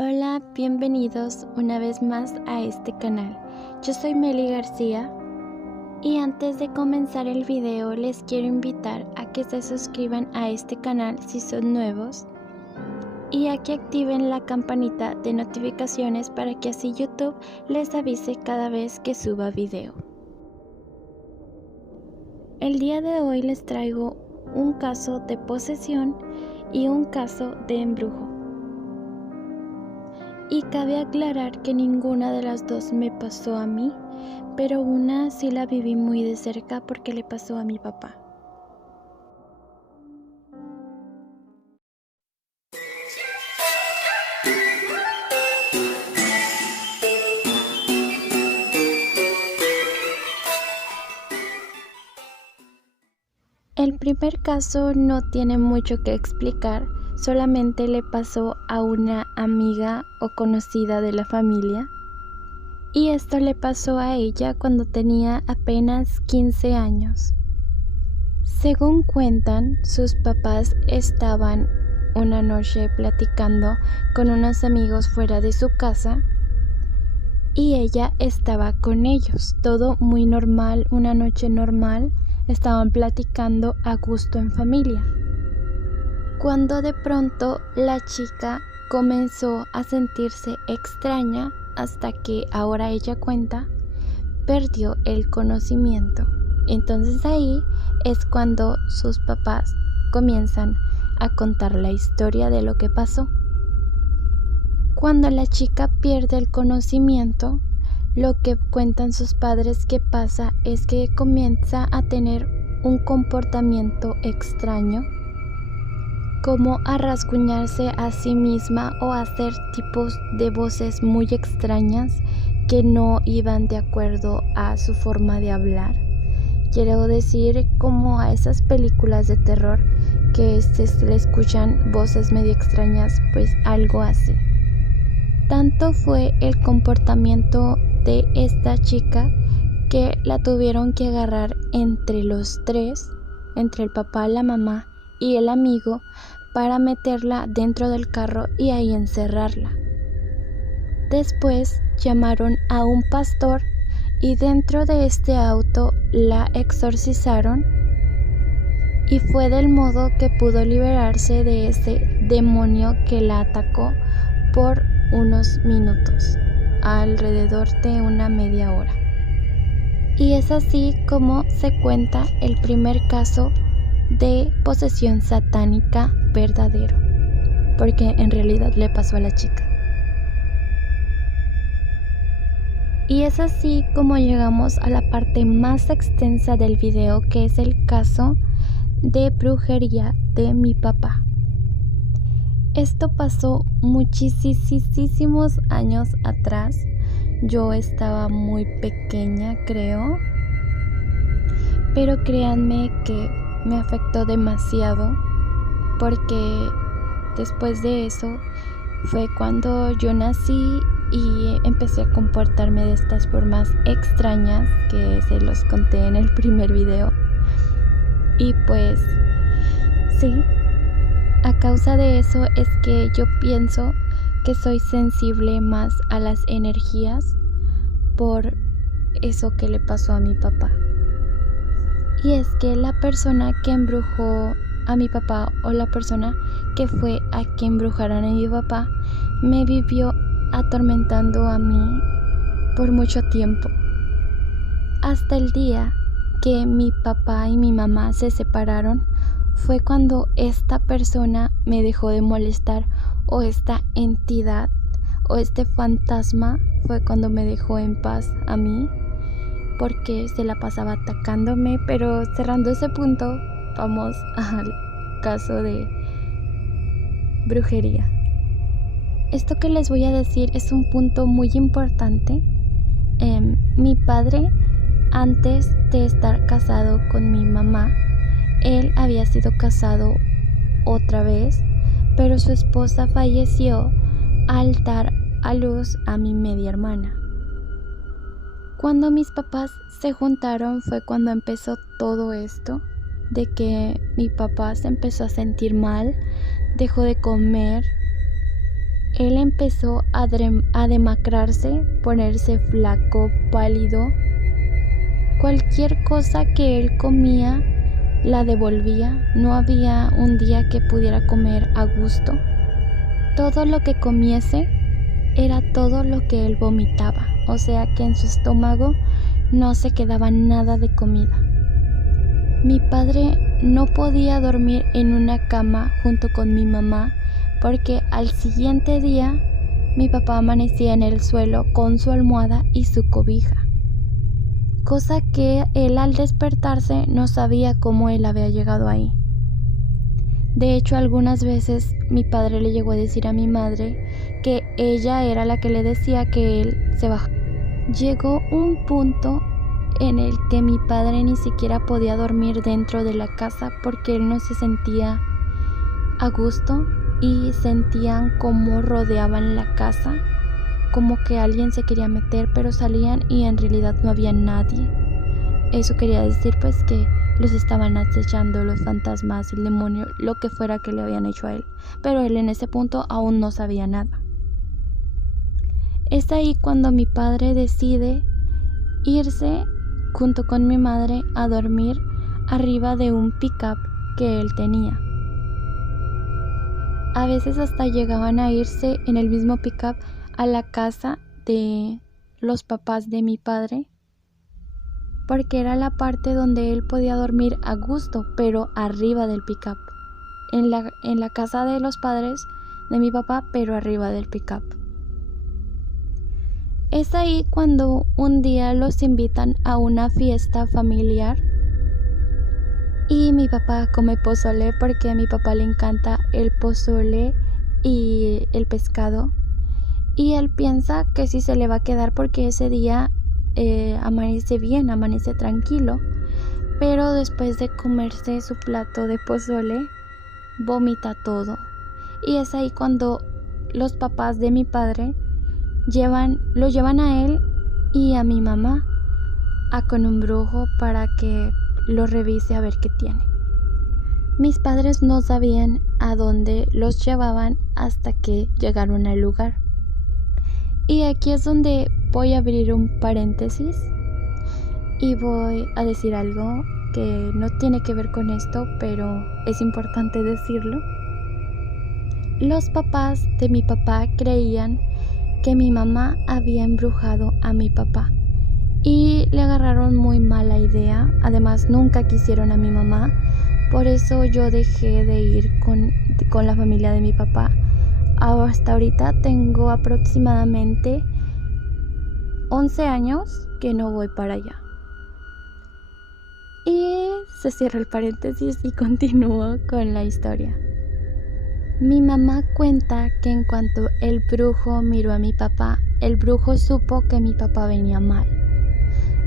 Hola, bienvenidos una vez más a este canal. Yo soy Meli García y antes de comenzar el video les quiero invitar a que se suscriban a este canal si son nuevos y a que activen la campanita de notificaciones para que así YouTube les avise cada vez que suba video. El día de hoy les traigo un caso de posesión y un caso de embrujo. Y cabe aclarar que ninguna de las dos me pasó a mí, pero una sí la viví muy de cerca porque le pasó a mi papá. El primer caso no tiene mucho que explicar, solamente le pasó a una amiga o conocida de la familia. Y esto le pasó a ella cuando tenía apenas 15 años. Según cuentan, sus papás estaban una noche platicando con unos amigos fuera de su casa y ella estaba con ellos. Todo muy normal, una noche normal, estaban platicando a gusto en familia. Cuando de pronto la chica comenzó a sentirse extraña hasta que, ahora ella cuenta, perdió el conocimiento. Entonces ahí es cuando sus papás comienzan a contar la historia de lo que pasó. Cuando la chica pierde el conocimiento, lo que cuentan sus padres que pasa es que comienza a tener un comportamiento extraño, como a rasguñarse a sí misma o a hacer tipos de voces muy extrañas que no iban de acuerdo a su forma de hablar. Quiero decir, como a esas películas de terror que se le escuchan voces medio extrañas, pues algo así. Tanto fue el comportamiento de esta chica que la tuvieron que agarrar entre los tres, entre el papá, la mamá y el amigo, para meterla dentro del carro y ahí encerrarla. Después llamaron a un pastor y dentro de este auto la exorcizaron y fue del modo que pudo liberarse de ese demonio que la atacó por unos minutos, alrededor de una media hora. Y es así como se cuenta el primer caso de posesión satánica verdadero, porque en realidad le pasó a la chica. Y es así como llegamos a la parte más extensa del video, que es el caso de brujería de mi papá. Esto pasó muchísimos años atrás. Yo estaba muy pequeña, creo, pero créanme que me afectó demasiado, porque después de eso fue cuando yo nací y empecé a comportarme de estas formas extrañas que se los conté en el primer video. Y pues sí, a causa de eso es que yo pienso que soy sensible más a las energías por eso que le pasó a mi papá. Y es que la persona que embrujó a mi papá, o la persona que fue a que embrujaran a mi papá, me vivió atormentando a mí por mucho tiempo, hasta el día que mi papá y mi mamá se separaron. Fue cuando esta persona me dejó de molestar, o esta entidad o este fantasma fue cuando me dejó en paz a mí, porque se la pasaba atacándome. Pero cerrando ese punto, vamos al caso de brujería. Esto que les voy a decir es un punto muy importante. Mi padre, antes de estar casado con mi mamá, él había sido casado otra vez, pero su esposa falleció al dar a luz a mi media hermana. Cuando mis papás se juntaron fue cuando empezó todo esto, de que mi papá se empezó a sentir mal, dejó de comer, él empezó a demacrarse, ponerse flaco, pálido. Cualquier cosa que él comía la devolvía. No había un día que pudiera comer a gusto. Todo lo que comiese era todo lo que él vomitaba, o sea que en su estómago no se quedaba nada de comida. Mi padre no podía dormir en una cama junto con mi mamá porque al siguiente día mi papá amanecía en el suelo con su almohada y su cobija, cosa que él al despertarse no sabía cómo él había llegado ahí. De hecho, algunas veces mi padre le llegó a decir a mi madre que ella era la que le decía que él se bajaba. Llegó un punto en el que mi padre ni siquiera podía dormir dentro de la casa porque él no se sentía a gusto y sentían como rodeaban la casa, como que alguien se quería meter, pero salían y en realidad no había nadie. Eso quería decir pues que los estaban acechando los fantasmas, el demonio, lo que fuera que le habían hecho a él, pero él en ese punto aún no sabía nada. Es ahí cuando mi padre decide irse junto con mi madre a dormir arriba de un pick-up que él tenía. A veces hasta llegaban a irse en el mismo pick-up a la casa de los papás de mi padre, porque era la parte donde él podía dormir a gusto, pero arriba del pick-up, en la casa de los padres de mi papá, pero arriba del pick-up. Es ahí cuando un día los invitan a una fiesta familiar y mi papá come pozole porque a mi papá le encanta el pozole y el pescado, y él piensa que sí se le va a quedar porque ese día amanece bien, amanece tranquilo, pero después de comerse su plato de pozole vomita todo. Y es ahí cuando los papás de mi padre lo llevan a él y a mi mamá con un brujo para que lo revise a ver qué tiene. Mis padres no sabían a dónde los llevaban hasta que llegaron al lugar. Y aquí es donde voy a abrir un paréntesis y voy a decir algo que no tiene que ver con esto, pero es importante decirlo. Los papás de mi papá creían que mi mamá había embrujado a mi papá y le agarraron muy mala idea. Además, nunca quisieron a mi mamá, por eso yo dejé de ir con la familia de mi papá. Hasta ahorita tengo aproximadamente 11 años que no voy para allá. Y se cierra el paréntesis y continúo con la historia. Mi mamá cuenta que en cuanto el brujo miró a mi papá, el brujo supo que mi papá venía mal.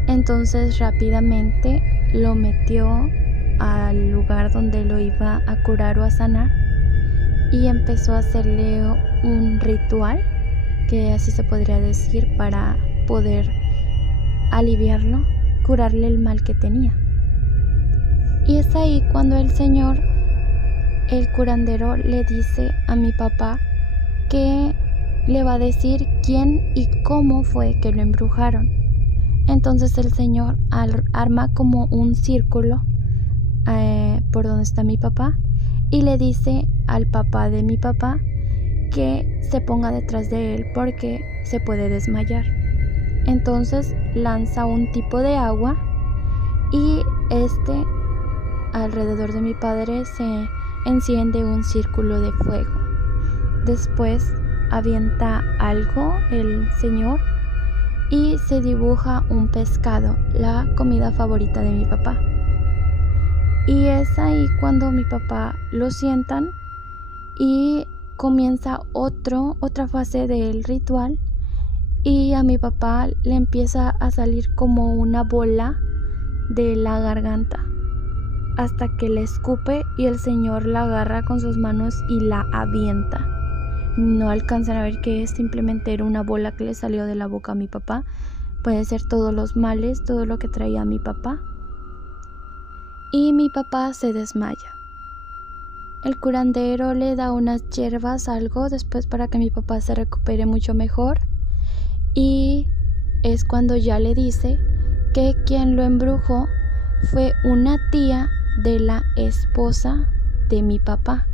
Entonces rápidamente lo metió al lugar donde lo iba a curar o a sanar y empezó a hacerle un ritual, que así se podría decir, para poder aliviarlo, curarle el mal que tenía. Y es ahí cuando el señor, el curandero, le dice a mi papá que le va a decir quién y cómo fue que lo embrujaron. Entonces el señor arma como un círculo por donde está mi papá y le dice al papá de mi papá que se ponga detrás de él porque se puede desmayar. Entonces lanza un tipo de agua y alrededor de mi padre se enciende un círculo de fuego. Después avienta algo el señor y se dibuja un pescado, la comida favorita de mi papá. Y es ahí cuando mi papá lo sientan y comienza otra fase del ritual, y a mi papá le empieza a salir como una bola de la garganta hasta que le escupe y el señor la agarra con sus manos y la avienta. No alcanzan a ver qué es, simplemente era una bola que le salió de la boca a mi papá. Puede ser todos los males, todo lo que traía mi papá. Y mi papá se desmaya. El curandero le da unas hierbas, algo, después para que mi papá se recupere mucho mejor. Y es cuando ya le dice que quien lo embrujó fue una tía de la esposa de mi papá.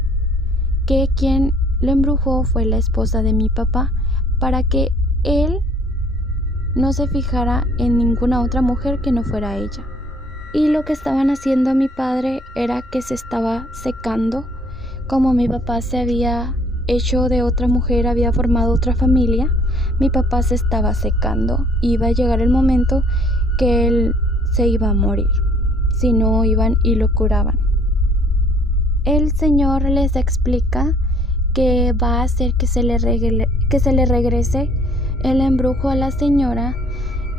Que quien lo embrujó fue la esposa de mi papá para que él no se fijara en ninguna otra mujer que no fuera ella. Y lo que estaban haciendo mi padre era que se estaba secando. Como mi papá se había hecho de otra mujer, había formado otra familia, mi papá se estaba secando. Iba a llegar el momento que él se iba a morir si no iban y lo curaban. El Señor les explica que va a hacer que se le regrese el embrujo a la señora,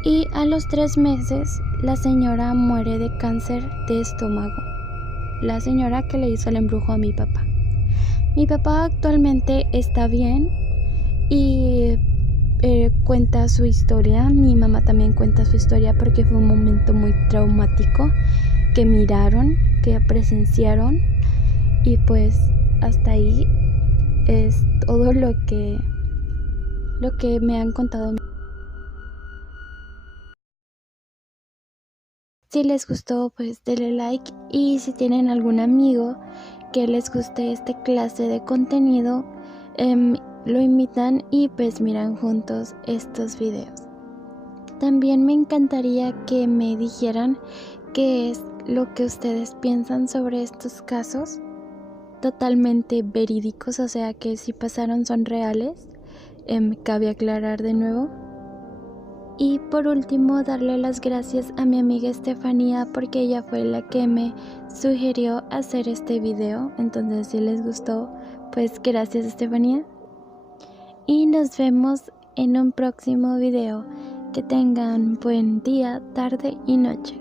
y a los 3 meses la señora muere de cáncer de estómago. La señora que le hizo el embrujo a mi papá. Mi papá actualmente está bien y cuenta su historia. Mi mamá también cuenta su historia porque fue un momento muy traumático que miraron, que presenciaron, y pues hasta ahí es todo lo que me han contado. Si les gustó, pues denle like, y si tienen algún amigo que les guste este clase de contenido, lo invitan y pues miran juntos estos videos. También me encantaría que me dijeran qué es lo que ustedes piensan sobre estos casos totalmente verídicos, o sea que si pasaron son reales. Cabe aclarar de nuevo. Y por último, darle las gracias a mi amiga Estefanía porque ella fue la que me sugirió hacer este video. Entonces, si les gustó, pues gracias, Estefanía. Y nos vemos en un próximo video. Que tengan buen día, tarde y noche.